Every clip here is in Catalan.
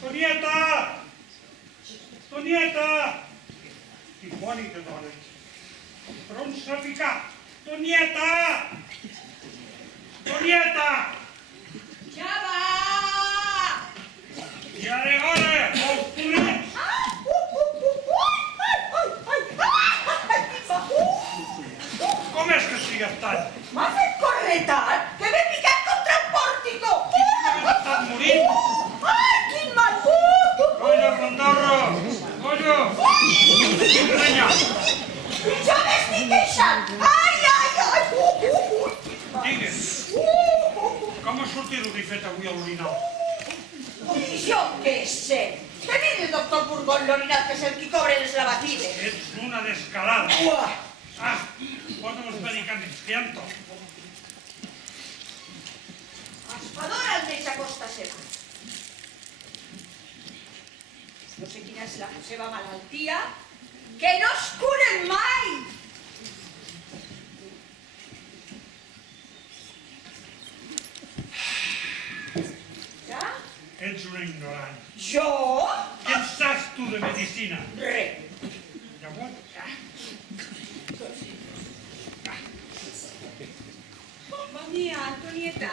Tonieta! Tonieta! Dimoni de dones. Per on s'ha ficat? Tonieta! Tonieta! Ja va! Ja era hora! Els ponents! Com és que sigues tant? M'ha fet córrer tant que m'he picat contra el pòrtico! Has estat morint? Ai, quin mal! Colla, Fantorro! Colla! Renya! I jo m'estic queixant! Ai, ai, ai! Digues, com ha sortit el rifet avui a l'orinal? I jo què sé? Que miri el doctor Burgón l'orinal, que és el qui cobra les lavatives. Ets una descarada. Uah! Ah, porta'm els medicaments, que ja em toca. Espadora el metge Costa seva. No sé quina és la seva malaltia, que no es curen mai! Ja? Ets una ignorant. Jo? Què en saps tu de medicina? Re. Llavors, Bon dia, Antonieta.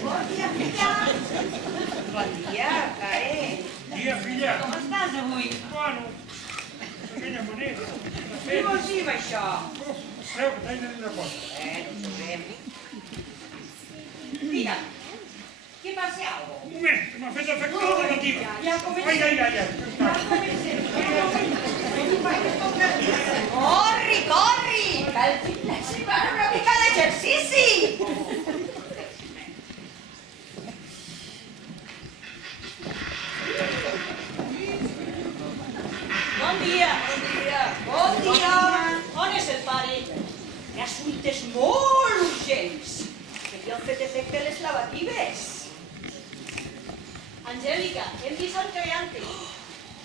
Bon dia, filla. Bon dia, pare. dia, filla. Com estàs avui? Bueno, d'aquella manera. De Què fet, vols dir amb això? creu que t'he de dir una cosa. Trobem. Digue'm, què passa algo? Un moment, que m'ha fet efecte la negativa. Ja comencem. Ai. Corri, corri! Que el gimnàs hi va una mica d'exercici! Bon dia. Bon dia! Bon dia! On és el pare? Hi ha assumptes molt urgents que li han fet efecte les lavatives. Angèlica, hem vist el creante.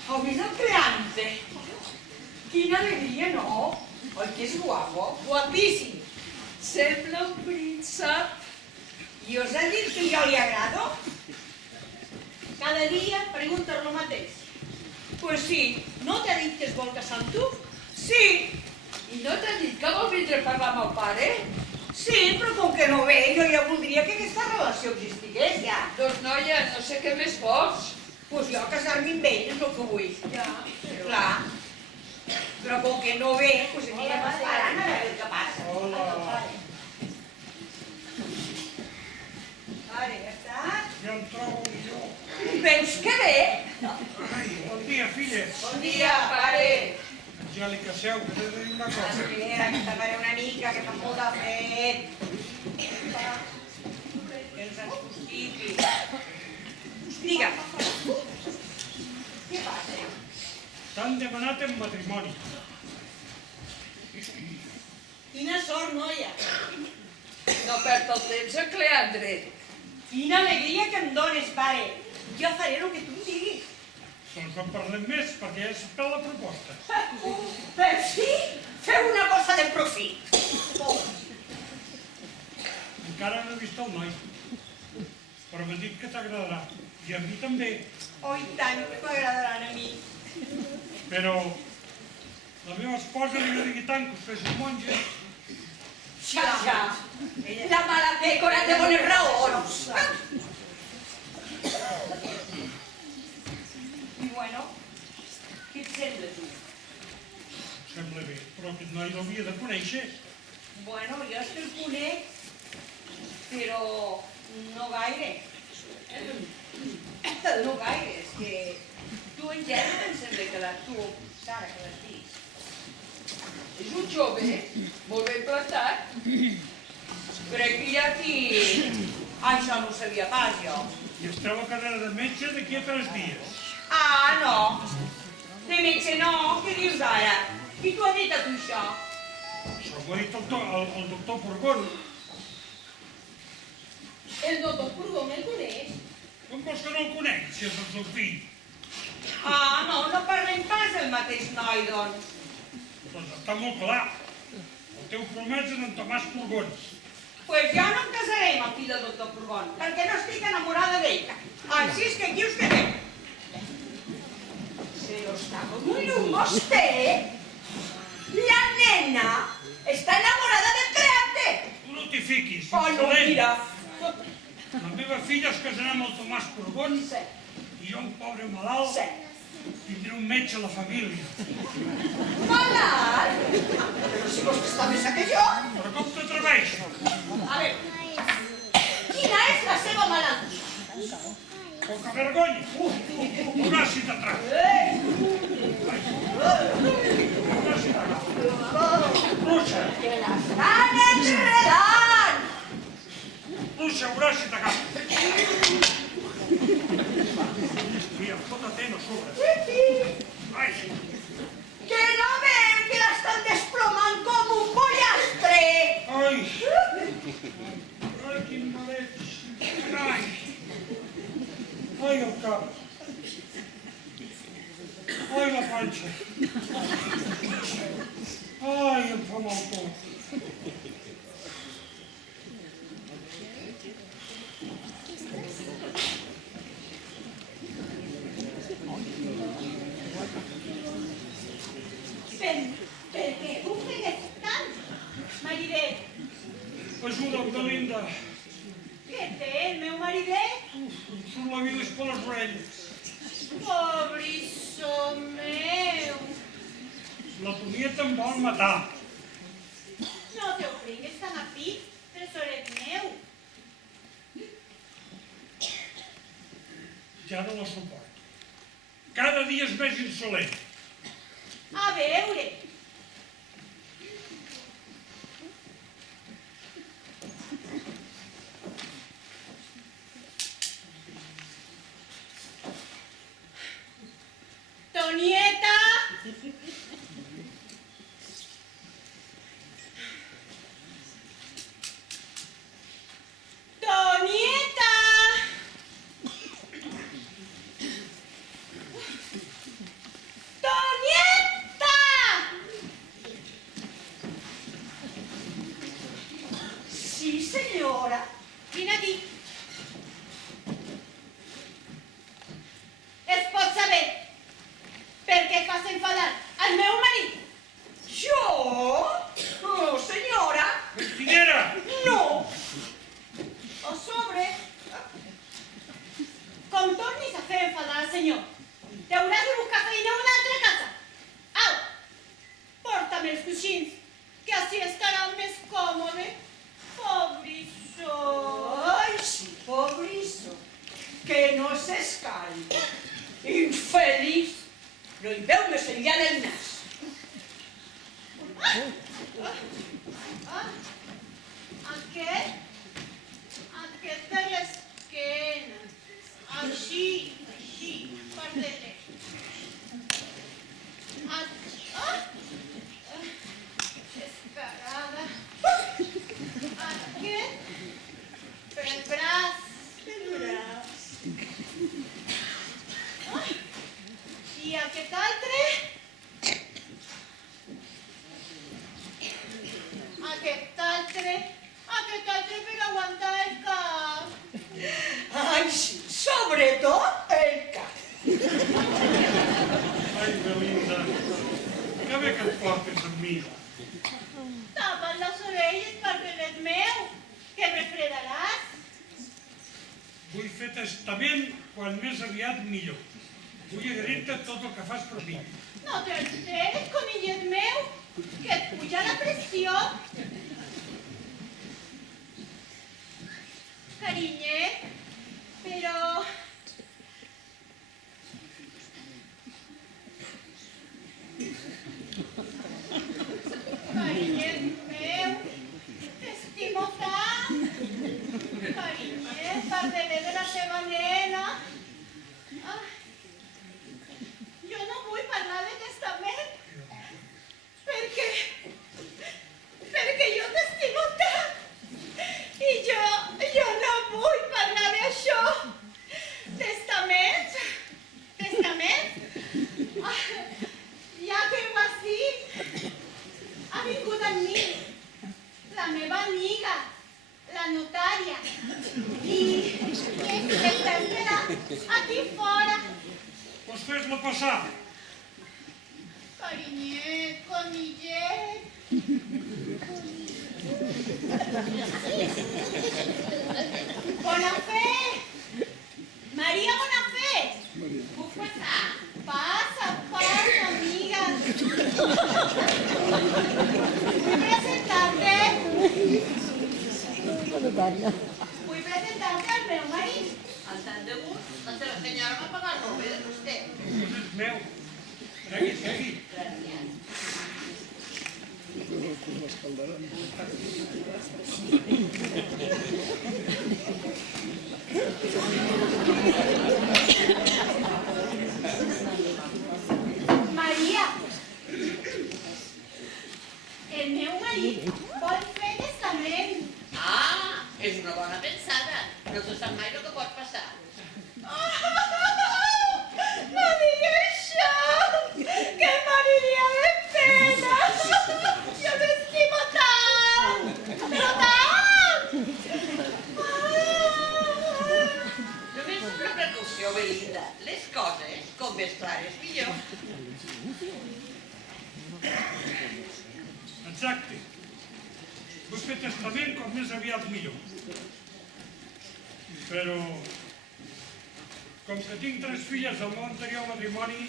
Heu vist el creante? Quina alegria, no? Oi que és guapo? Guapíssim. Sembla un príncep. I us ha dit que jo li agrado? Cada dia preguntes lo mateix. Pues sí. No t'ha dit que es vol casar amb tu? Sí. I no t'ha dit que vol vindre a parlar amb el pare? Sí, però com que no ve, jo ja voldria que aquesta relació existigués, ja. Doncs noia, no sé què més vols. Pues jo casar-me amb ell és el que vull. Ja. Clar. Però com que no ve, pues anirem esperant a veure què passa. Hola. Vale, ja està. Ja em trobo millor. Veus que bé? Ai, bon dia, filla. Bon dia, pare. Angèlica, seu, que t'he de dir una cosa. Espera, que taparé una mica, que fa molt de fred. Que ens constipi. Digue'm. Què passa? T'han demanat en matrimoni. Quina sort, noia. No perd el temps a Cleandre. Quina alegria que em dones, pare. Jo faré el que tu em diguis. Doncs no parlem més, perquè ja he acceptat la proposta. Per fi, feu una cosa de profit. Encara no he vist el noi, però m'ha dit que t'agradarà. I a mi també. Oh, i tant que m'agradaran a mi. Però la meva esposa li digui tant que us fes monja. Ja. La mala pècora té bones raons. I bueno, què et sembla, tu? Sembla bé, però aquest noi l'hauria de conèixer. Bueno, jo és que el conec, però no gaire. No gaire, és que tu en Gènere em sembla que tu, Sara, que l'has dit. És un jove, molt ben plantat. Crec que hi ha qui... Això no ho sabia pas, jo. I es treu a carrera de metge d'aquí a 3 dies. Ah, no. De metge no, què dius ara? Qui t'ho ha dit a tu, això? Això m'ho ha dit el doctor Porgón. El doctor Purgón el coneix? Com vols que no el conec, si és el seu fill? Ah, no parlem pas del mateix noi, doncs. Doncs Doncs està molt clar. El teu promès és en Tomàs Purgons. Pues jo no em casaré amb el fill del doctor Purgón, perquè no estic enamorada d'ell. Així és que aquí us quedem. Se lo está comiendo un usted. La nena està enamorada de Creante. Tu no t'hi fiquis, Ai, no, insolent. mira. La meva filla es casarà amb el Tomàs Purgons Sí, i jo, un pobre malalt, sí. tindré un metge a la família. Malalt? Però si vostè està més sa que jo. Però com t'atreveixes? A veure, quina és la seva malaltia? Poca vergonya. Horaci d'atrás. Horaci d'atrás. Bruixa. Que l'estan enredant! Bruixa, Horaci d'atrás. Mira, fota-te, no sobres. Ai, Que no veu que l'estan desplomant com un pollastre? ai. Ai, quin malet. Ai. Ai, el cap. Ai, la panxa. Ai, em fa mal tot. Per què bufegues tant, Maribel? Ajuda, Belinda. Què té el meu maridet? Em surt la bilis per les orelles. Pobrissó meu. La Tonia te'n vol matar. No t'ofringues tan a fi, tresoret meu. Ja no la suporto. Cada dia és més insolent. A veure. Tonieta! Tonieta! Tonieta! Sí, senyora. Vine aquí. Es pot saber per què fas enfadar al meu marit? Jo? Oh, senyora. Mentinera! No. O sobre, com tornis a fer enfadar al senyor, t'hauràs de buscar feina a una altra casa. Au, porta'm els coixins, que així estarà més còmode. Pobrissó. Ai, sí, pobrisso. Que no s'escalda. Infeliç. No hi veu més enllà del nas. Aquest per l'esquena. Així, per-te-ne. Escarada. Aquest per el braç. I aquest altre? Aquest altre per aguantar el cap. Ai, sí, sobretot el cap. Ai, Belinda. Que bé que et portes amb mi. Tapa't les orelles, partelet meu, que refredaràs. Vull fer testament quan més aviat millor. Vull agrair-te tot el que fas per mi. No t'enteres, conillet meu, que et puja la pressió. Carinyet, però... Carinyet meu, t'estimo tant. Carinyet, parlaré de la seva nena. Ai, jo no vull parlar de testament, perquè jo t'estimo tant. I jo no vull parlar d'això. Testament? Ja que ho has dit, Aquí fora. Doncs fes-la passar. Carinyet, conillet. Bonafé. Maria Bonafé. Puc passar? Passa, passa, amiga. Vull presentar-te. Vull presentar-te al meu marit. Amb tant de gust, la seva senyora m'ha pagat molt bé de vostè. Doncs és meu. Segui, segui. Maria, el meu marit vol fer testament. Ah, és una bona pensada. No se sap mai el que pot passar. No digui això, que moriria de pena. Jo l'estimo tant, però tant. Només una precaució, Belinda. Les coses, com més clares, millor. Exacte. Vull fer testament com més aviat millor. Però, com que tinc 3 filles del meu anterior matrimoni,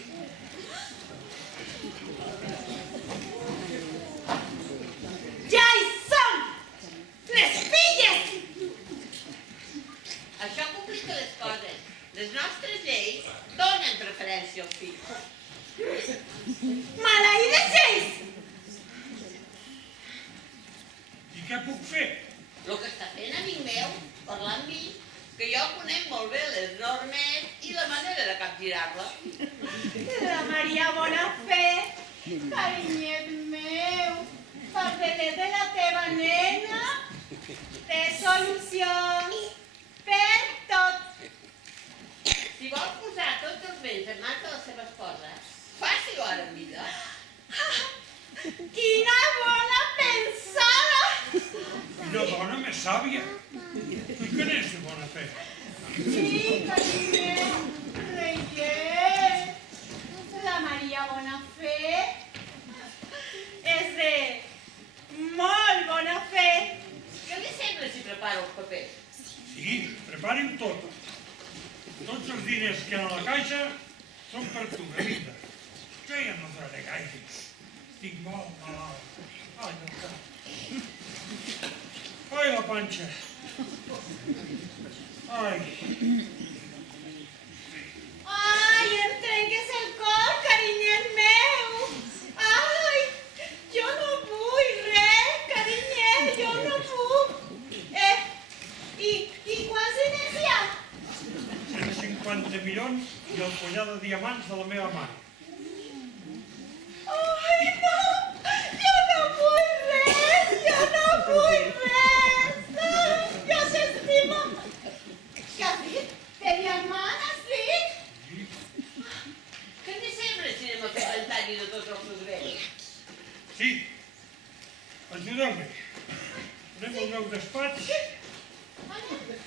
Ja hi som, les filles. Això complica les coses. Les nostres lleis donen preferència als fills. Maleïdes ells. i què puc fer? El que està fent, amic meu, parlar amb mi, que jo conec molt bé les normes i la manera de capgirar-la. La Maria Bonafé, carinyet meu, papelet de la teva nena, té solucions per tot. Si vol posar tots els béns en mans de la seva esposa, faci-ho ara en vida. Quina bona pensada! Una dona més sàvia. I què n'és de bona fe? Sí, carinyet, reiet. La Maria Bonafé és de molt bona fe. Què li sembla si preparo els papers? Sí, prepari'm tot. Tots els diners que hi ha a la caixa són per tu, Belinda. Jo ja no faré gaire. Estic molt malalt. Ai, el cap. Ai, la panxa. Ai. Ai, em trenques el cor, carinyet meu. Ai, jo no vull res, carinyet, jo no puc. I quants diners hi ha? 150 milions i el collar de diamants de la meva mare. Ai, no, jo no vull res, jo no vull res. Jo t'estimo. Què has dit? De diamant has dit? Què li sembla si anem a fer inventari de tots els seus béns? Sí. Ajudeu-me. Anem al meu despatx.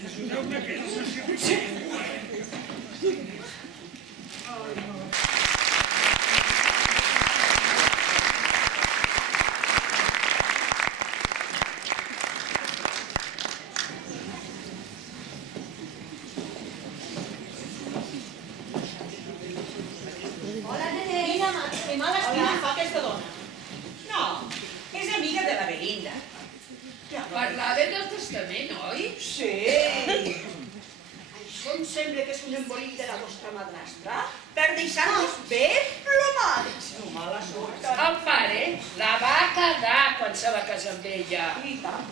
Ajudeu-me que no sé si arribaré. Ai, no. Hola, nene. Que mala estima em fa aquesta dona. No, és amiga de la Belinda. Parlaven del testament, oi? Sí. Això em sembla que és un embolic de la vostra madrastra per deixar-nos ben plomades. No mala sort. El pare la va quedar quan se va casar amb ella. I tant.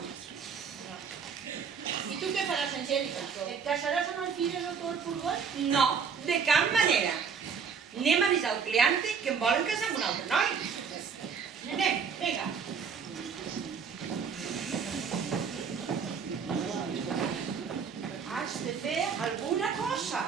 I tu què faràs, Angèlica? Et casaràs amb el fill de tot el furgón? No, de cap manera. Anem a avisar al cliente que em volen casar amb un altre noi. Anem, vinga. Has de fer alguna cosa.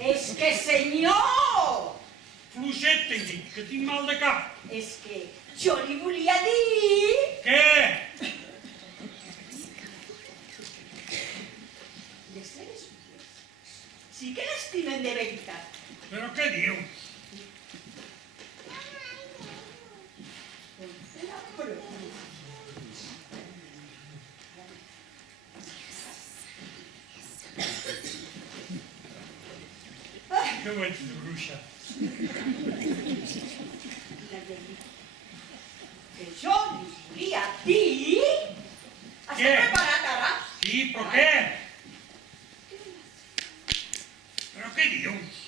És que, senyor, Fluixet t'he dit, que tinc mal de cap. és que jo li volia dir... Què? Les seves filles sí que l'estimen de veritat. Però què diu? Què ho ets de bruixa? Que jo li volia dir... Està Què? preparat ara? Sí, però què? Però què dius?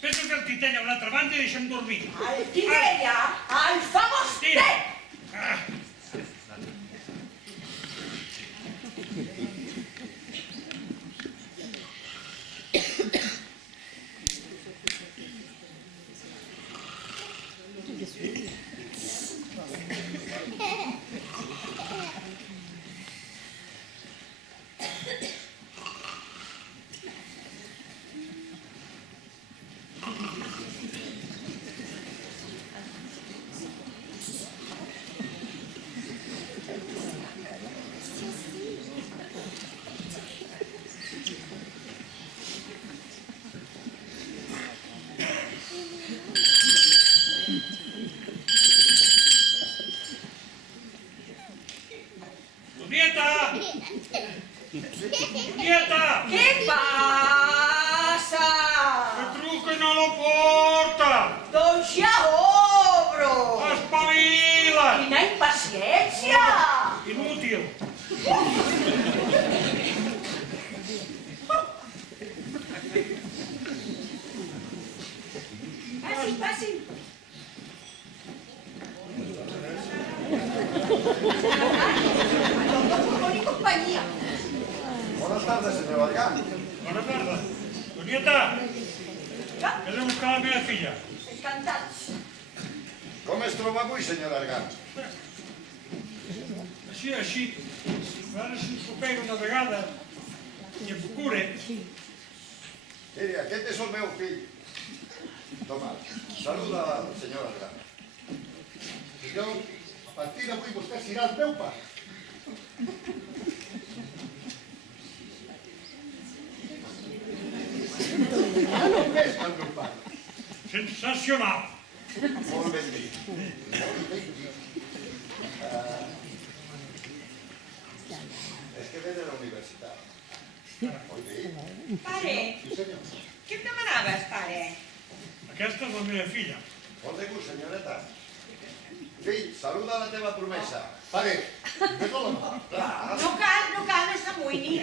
Pensa que el titella a l'altra banda i deixa'm dormir. El titella el fa vostè! Ah, Julieta! Julieta! Què passa? Que truca i no la porta! Doncs ja obro! Espavila't! Quina impaciència! Inútil! Passi, passi. Con compañía. Buenas tardes, señor Argan. Bona tarda. Julieta, Ja, he de buscar la meva filla. encantats. Com es troba avui, senyor Argan? Així. A veure si ens ho pega una vegada i em cure. Miri, aquest és el meu fill. Tomàs, saluda al senyor Argan. Senyor, a partir d'avui vostè serà el meu pare. No més que el meu pare. Sensacional. Molt ben dit. Molt ben dit. És que ve de la universitat. Molt bé. Pare, Sí, senyor. què em demanaves, pare? Aquesta és la meva filla. Molt de gust, senyoreta. Fill, saluda la teva promesa. Pare, ves a la mà. Clar. No cal, no s'amoïni.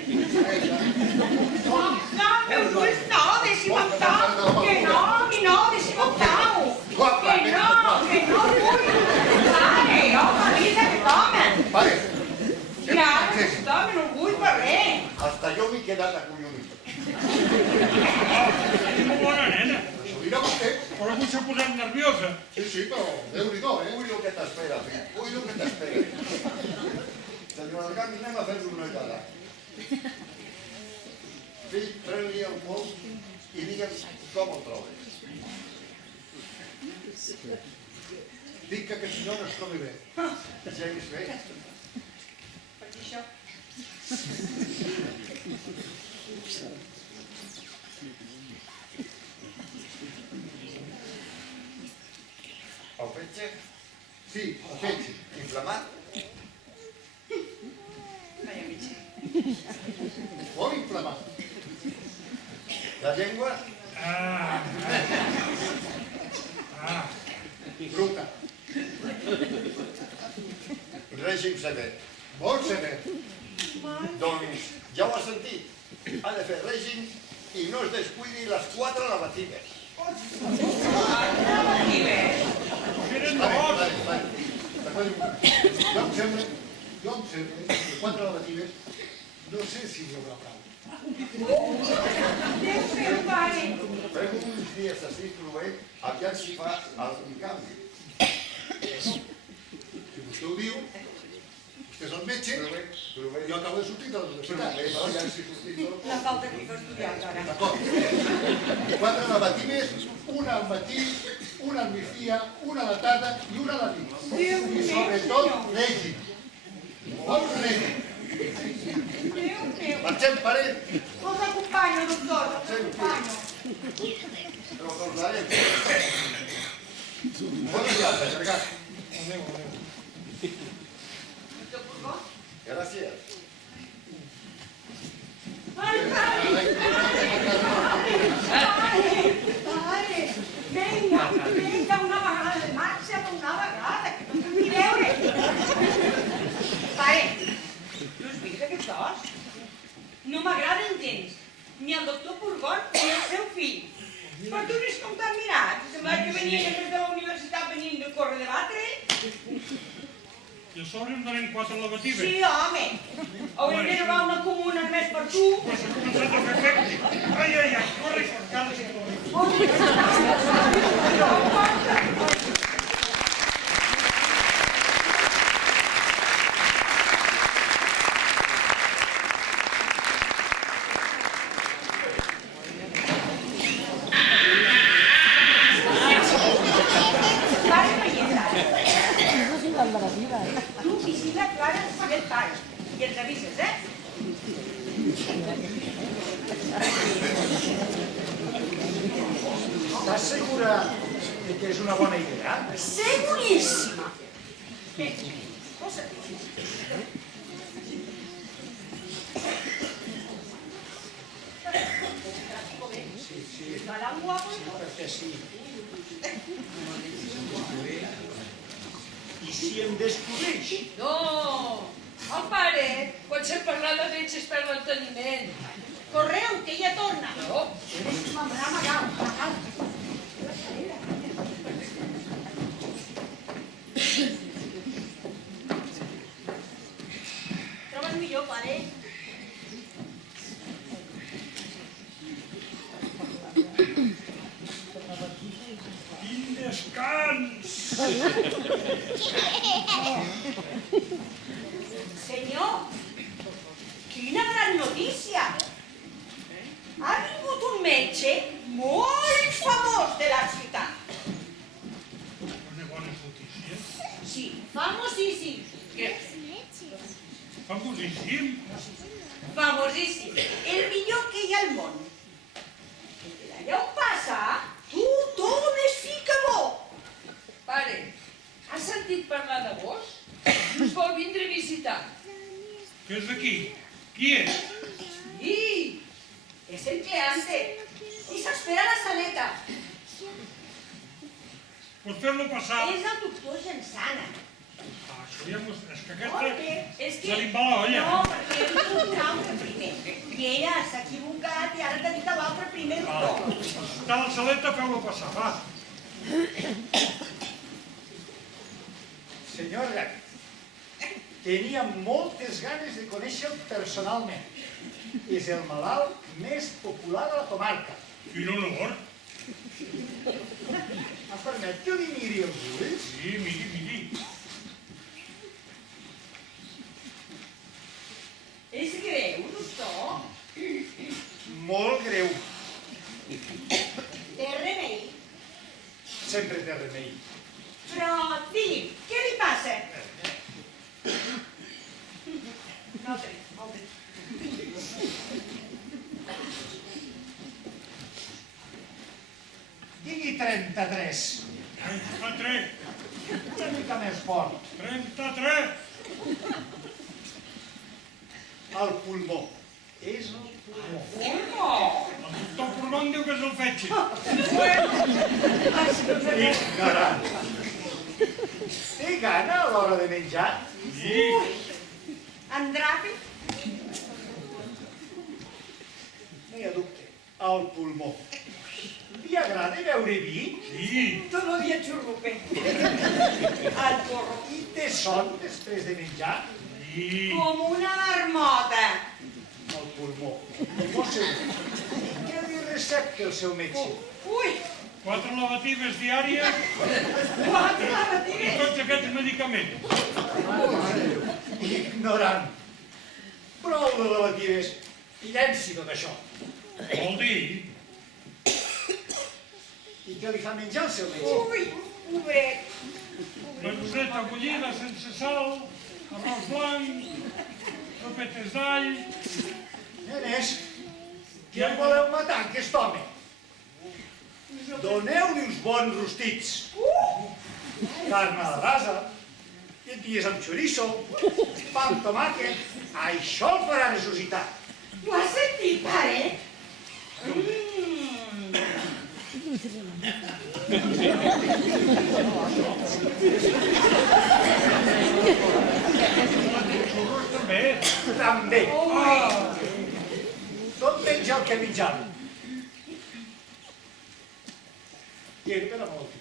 No, No, meus ulls no, deixi'm en pau. Que no, deixi'm en pau. Que no vull. Pare, home, avisa que tomen. pare. Ja, que tomen, no vull per res. Hasta jo m'he quedat acollonit. És una bona nena, S'ho dirà vostè. però avui s'ha posat nerviosa. Sí, però Déu-n'hi-do, Ull el que t'espera, fill. Ull el que t'espera. Senyor Argan, anem a fer-li una ullada. Fill, pren-li el pols i digue'm com el trobes. Dic que aquest senyor no es trobi bé. Gens bé. Per dir això. El fetge? Sí, el fetge. Inflamat? Vaja, mitja. Molt inflamat. La llengua? Ah. Bruta. Règim sever. Molt sever. Doncs ja ho has sentit. Ha de fer règim i no es descuidi les 4 lavatives. Aquí ves. Eren Pare, dos. pare. Jo em sembla que 4 lavatives no sé si n'hi haurà prou. Déu meu, pare. Fem uns dies així, Chloé, aviam si fa algun canvi. Si vostè ho diu, vostè vostè és el metge, jo acabo de sortir de la universitat. La falta que fa estudiar, ara. D'acord. 4 lavatives, una al matí, una al migdia, una a la tarda i una a la nit. I sobretot règim. Molt règim. Déu meu. Marxem, pare. Us acompanyo, doctor, us acompanyo. Però tornarem. Bona viatge, carregat. Doctor Purgó? Gràcies. Ai, pare! Pare! Vinga, vinga, una vegada, marxa una vegada, que no puc ni veure. Pare, tu has vist aquests dos? No m'agraden gens, ni el doctor Purgón ni el seu fill. Però tu vist com t'han mirat? Sembla que venien des de la universitat venint de córrer de batre. I a sobre em donen 4 lavatives. Sí, home. Hauríem de trobar una comuna més per tu. Però s'ha començat a fer efecte. Ai, ai, ai, corre, corcada, si corre. Pare no hi és ara. Tu vigila Clara el pare. I ens avises, Estàs segura de que és una bona idea? Seguríssima. Bé, posa't. Estarà guapo. Perquè sí. I si em descobreix? No! El pare, quan sent parlar de metges perd l'enteniment. Correu, que ja torna. No? Trobes millor, pare? Quin descans! Senyor, quina gran notícia! Ha vingut un metge molt famós de la ciutat. Una bona notícia. Sí, famosíssim. Què? Famosíssim. Famosíssim. El millor que hi ha al món. Allà on passa, tothom es fica bo. Pare, has sentit parlar de vos? Us vol vindre a visitar. Que és d'aquí? Qui és? Sí, és el cleante. I s'espera a la saleta. Pots fer-lo passar. És el doctor Gensana. Ah, això ja mos... És que Oye, aquesta... és que... Se li va la olla. No, perquè he dit un altre primer. I ella s'ha equivocat i ara t'ha dit l'altre primer doctor. Està a la saleta, feu-lo passar, va. Senyor Gat, tenia moltes ganes de conèixer-lo personalment. És el malalt més popular de la comarca. Quin honor. Em permet que li miri els ulls? Sí, miri, miri. És greu, doctor? Molt greu. Té remei. Sempre té remei. Però, digui'm, què li passa? No té, no té. Digui 33. 33. Una mica més fort. 33. El pulmó. És el pulmó. El doctor Purgón diu que és el fetge. Ignorant. Té gana a l'hora de menjar? Sí. Andrade? No hi ha dubte. El pulmó. Li agrada beure vi? Sí. Todo dia xurrupe. El porro. I té son després de menjar? Sí. Com una marmota. El pulmó. No sé. Què li recepta el seu metge? Ui, 4 lavatives diàries 4 i lavatives. tots aquests medicaments. Ignorant. ignorant. Prou de lavatives i llenci tot això. Vol dir, I què li fa menjar el seu metge? Ui, pobret. menudeta bullida sense sal, arròs blanc, sopetes d'all... Nenes, qui el voleu matar, aquest home? Doneu-li uns bons rostits. Carn a la brasa, llenties amb xoriço, pa amb tomàquet. Això el farà ressuscitar. Ho has sentit, pare? Xurros també. També. Tot menja el que menjava. I ell per a molt.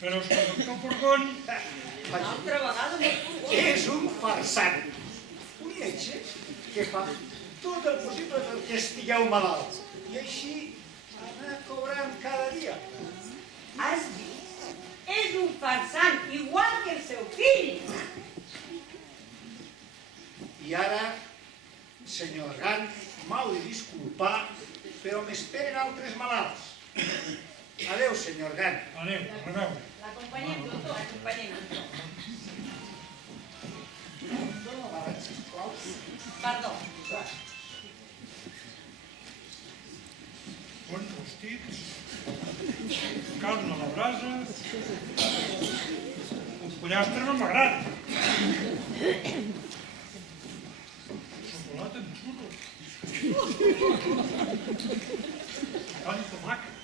Però és que el doctor Porgón... Altra vegada amb el furgó. És un farsant. Un metge que fa tot el possible perquè estigueu malalts. I així anar cobrant cada dia. Has vist? És un farsant, igual que el seu fill. I ara, senyor Gant, m'heu de disculpar, però m'esperen altres malalts. Adéu, senyor Gant. Adéu, a reveure. L'acompanyem, doctor, l'acompanyem, doctor. Perdó. Bons rostits, carn a la brasa... Un pollastre no m'agrada. Xocolata amb xurros. Pa amb tomàquet.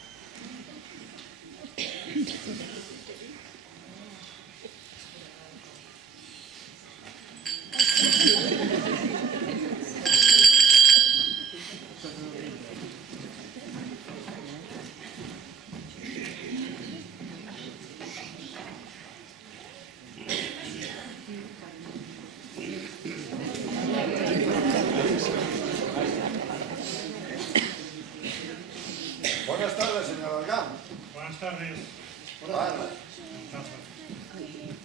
Buenas tardes, señor Algán. Buenas tardes. Para.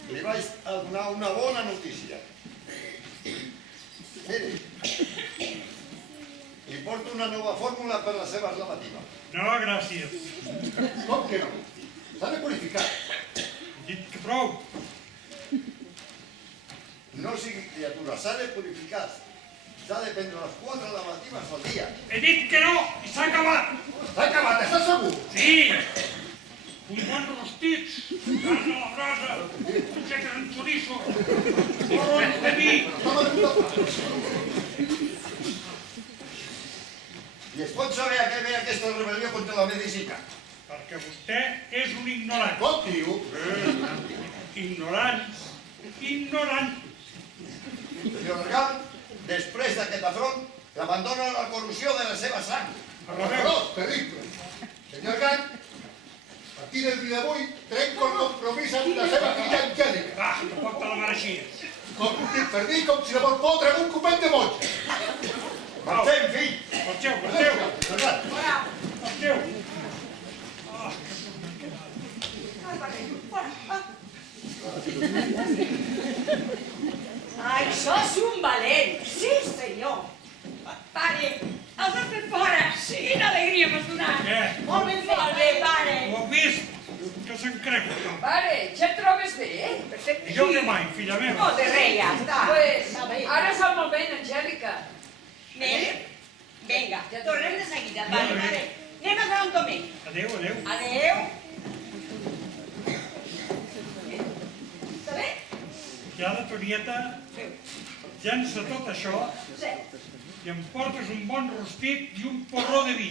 Li vaig a donar una bona notícia. Miri, li porto una nova fórmula per les seves lavatives. No, gràcies. Com que no? S'ha de purificar. He dit que prou. No sigui criatura, s'ha de purificar. S'ha de prendre les 4 lavatives al dia. He dit que no i s'ha acabat. S'ha acabat, estàs segur? Sí! Uns bons rostits, carn a la brasa, punxetes amb xoriço, porrons de vi. I es pot saber a què ve aquesta rebel·lió contra la medicina? Perquè vostè és un ignorant. Com diu? Ignorant. Ignorant. Senyor Argal, després d'aquest afront, l'abandona la corrupció de la seva sang. Horrorós, terrible. Senyor Argal, a partir del dia d'avui, trenco el compromís amb la seva filla Angèlica. Va, no pot te la mereixia. Com puc dir per dir, com si la vol fotre en un copet de monja. Marxem, fill! Marxeu, marxeu. Marxeu. Això és un valent. Sí, senyor. Pare, els has fet fora. Sí, quina alegria m'has donat. Què? Molt ben fet. Molt bé, pare. Ho has vist? Que se'n creu, tothom. Pare, ja et trobes bé? Perfecte. Jo que mai, filla meva. No te reies, da. Pues, ara està molt bé, Angèlica. Anem? Vinga, tornem de seguida. Vale, pare. Anem a Sant Domènec. Adéu, adéu. Adéu. Està bé? Ja la Tonieta llença tot això Sí. i em portes un bon rostit i un porró de vi.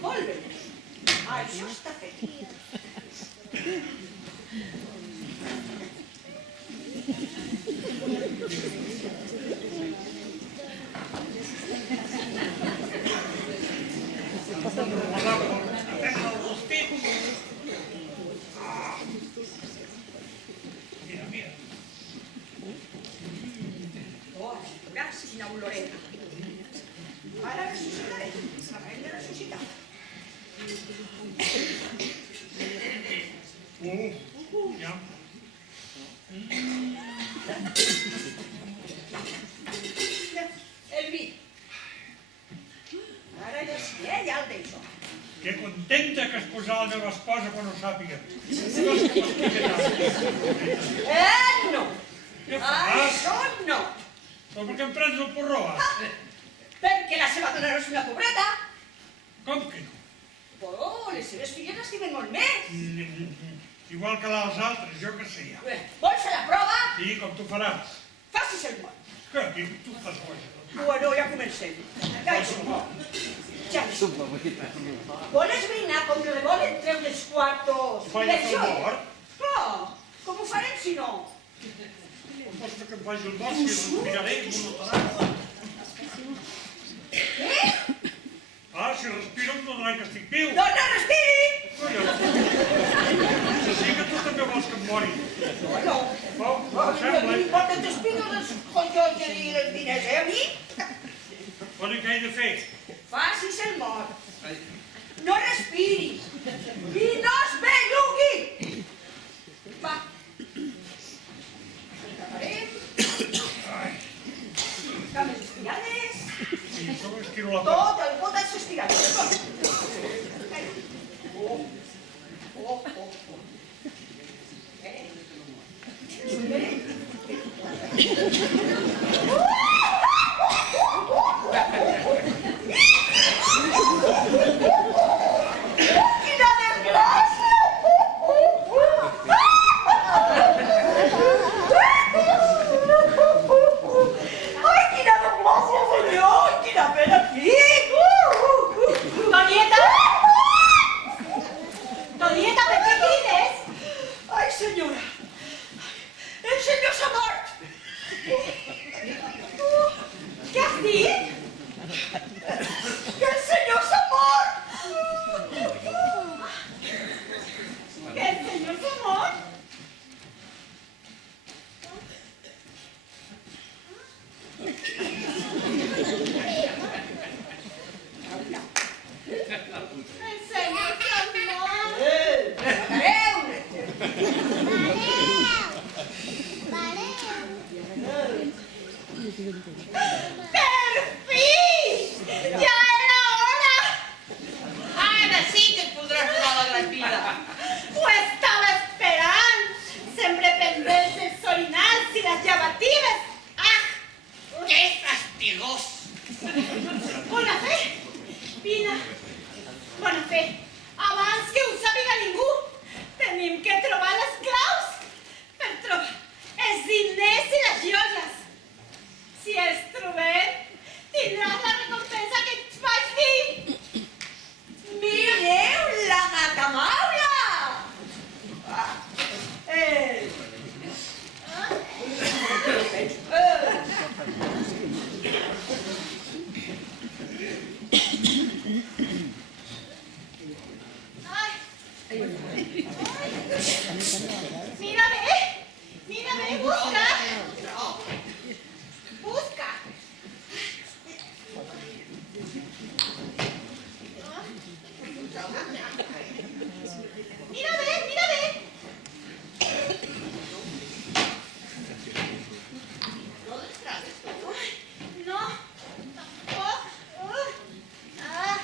Molt bé. Això està fet. Atenc el rostit. Mira, mira. Oh, veuràs quina oloreta. Ara ressuscitaré. Hem de ressuscitar. Ja. posar la meva esposa quan ho sàpiga. No. Què fas? Això no. Però per què em prens el porró, ara? Perquè la seva dona no és una pobreta. Com que no? Però les seves filles estimen molt més. Igual que les altres, jo que sé ja. Vols fer la prova? Sí, com tu faràs. Facis el món. Què? Tu fas boja. Bueno, ja comencem. Ja hi som. Ja hi som. Vol esbrinar com le volen treure els quartos. Faig el mort? Clar, com ho farem si no? Com vols que em faci el mort si respiraré i m'ho notarà? Ah, si respiro em donaran que estic viu. Doncs no respiri! Si sí que tu també vols que em mori. No. No em No sembla. m'importa que espino els collons i els diners, a mi? Bueno, i què he de fer? Facis el mort. No respiri. I no es bellugui. Va. Taparem. Cames estirades. Sí, això ho estiro la part. Tot el pot és estirat. Quina desgràcia! Ai, quina desgràcia, senyor! Quina pena aquí! Tonieta! Tonieta, per què crides? Ai, senyora! El senyor s'ha mort! Què has dit? Que el senyor s'ha mort! Que el senyor s'ha mort? El senyor s'ha mort? Matareu! ¡Per fin! ¡Ya era hora! Ara sí que et podràs donar la gran vida! Ho estava esperant! Sempre pendents dels orinals i les llavatives! Ah! Que fastigós! Bona fe! Vine! Bona fe! Abans que ho sàpiga ningú, tenim que trobar les claus per trobar els diners i les joies. Si els trobem, tindràs la recompensa que et vaig dir. Mireu la gata maula! Mírame, busca. Busca. Mírame. No, tampoco. Ah.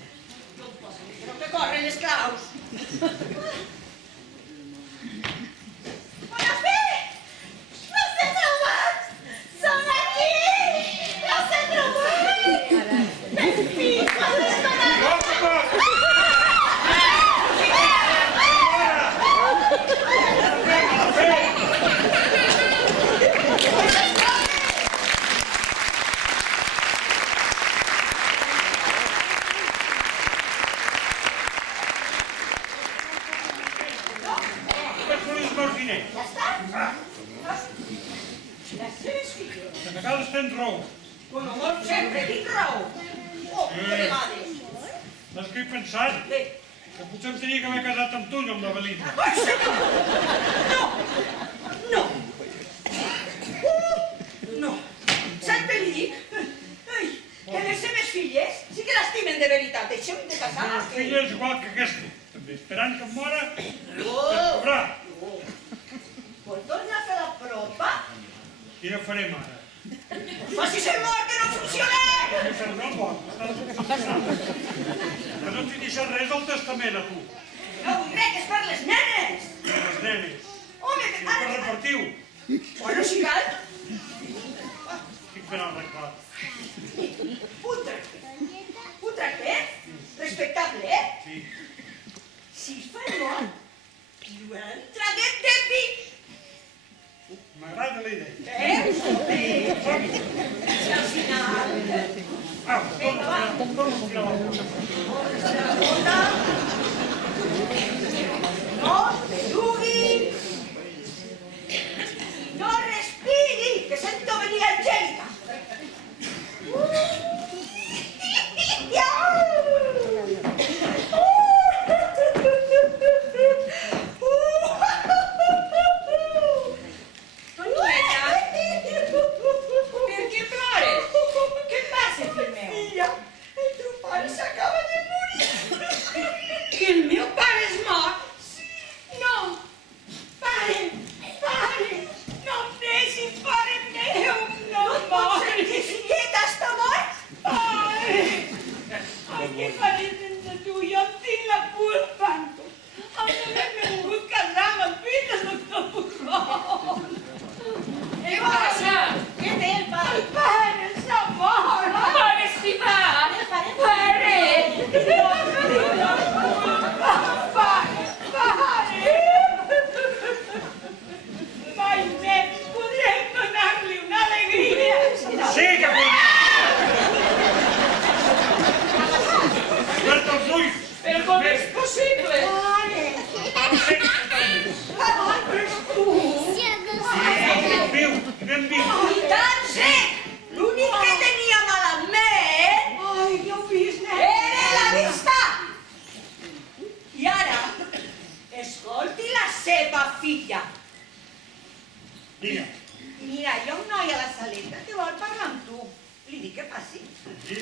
Però que corren les claus! ¡Bona fe! ¡Los he trobat! ¡Son aquí! ¡Los he trobat! ¡Per fi, podré donar... Ja està? Les seves filles. De vegades tens raó. Bueno, molt sempre tinc raó. Oh, de vegades. Saps què he pensat? Bé. Que potser em tenia que haver casat amb tu i amb la Belinda. Ai, senyor! No! No! Saps què li dic? Ai, que les seves filles sí que les casa. La filla és igual que aquesta, també esperant que em mora per cobrar. Vol tornar a fer la prova? Què farem ara? Facis el mort que no funciona! Que serveix el mort. Que no t'hi deixes res del testament, a tu. No vull res, que és per les nenes! Les nenes. Home, És que per ara... repartiu. Bueno, si cal. Estic fent el reclat. Un tractet? Respectable, eh? Sí. Si es fa el mort, un tractet de vi. M'agrada la idea. Bé, si al final... Au, torna a filar la boca. No belugui, no respiri, que sento venir Angélica. Per què plores? Què passa, fill meu? Filla, el teu pare s'acaba de morir. Que el meu pare és mort? No, pare, no em deixis, pare meu, no pot ser que si nieta està mort? Pare, ai, què faré sense tu? Jo en tinc la culpa. El m'he volgut casar amb el fill del doctor Pujol. Què passa? Què té el pare? El pare s'ha mort. Pare estimat! Pare! Mai més podrem donar-li una alegria. Sí que podem! Oberta els ulls! Però com és possible? Sí, totalment. Ai, però és tu. Viu, ben viu. I tant sé! L'únic que tenia malament... Ai, ja ho vist, nen. Era la vista. I ara, escolti la seva filla. Vinga. Mira, hi ha un noi a la saleta que vol parlar amb tu. Li dic que passi. Sí.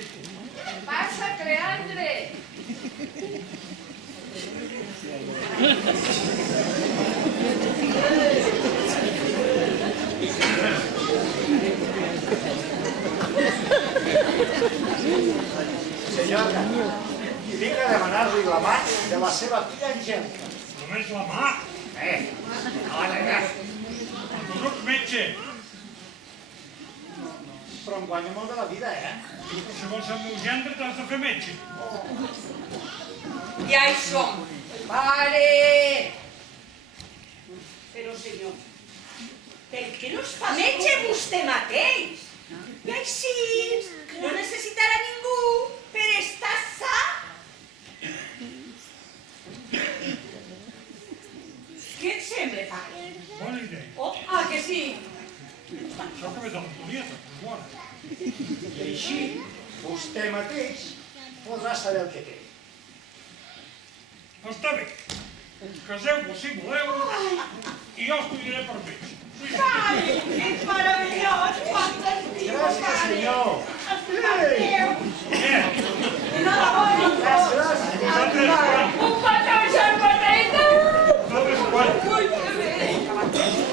Passa, Cleandre! Senyor, vinc a demanar-li la mà de la seva filla Angèlica. Només la mà. Ara. Tu no ets metge. Però em guanya molt de la vida, eh? Si vols ser el meu gendre, t'has de fer metge. Ja hi som. Pare! Però, senyor, per què no es fa metge vostè mateix? I així no necessitarà ningú per estar sa. Què et sembla, pare? Bona idea. Oh, que sí? Això que ve de l'Antonieta, és bona. I així, vostè mateix podrà saber el que té. Està bé. Caseu-vos si voleu i jo estudiaré per metge. Pare, ets meravellós! Quantes vides, Gràcies, senyor. Què? Enhorabona! Vosaltres quan? Un petó, germaneta! Vosaltres quan? Ui, que bé!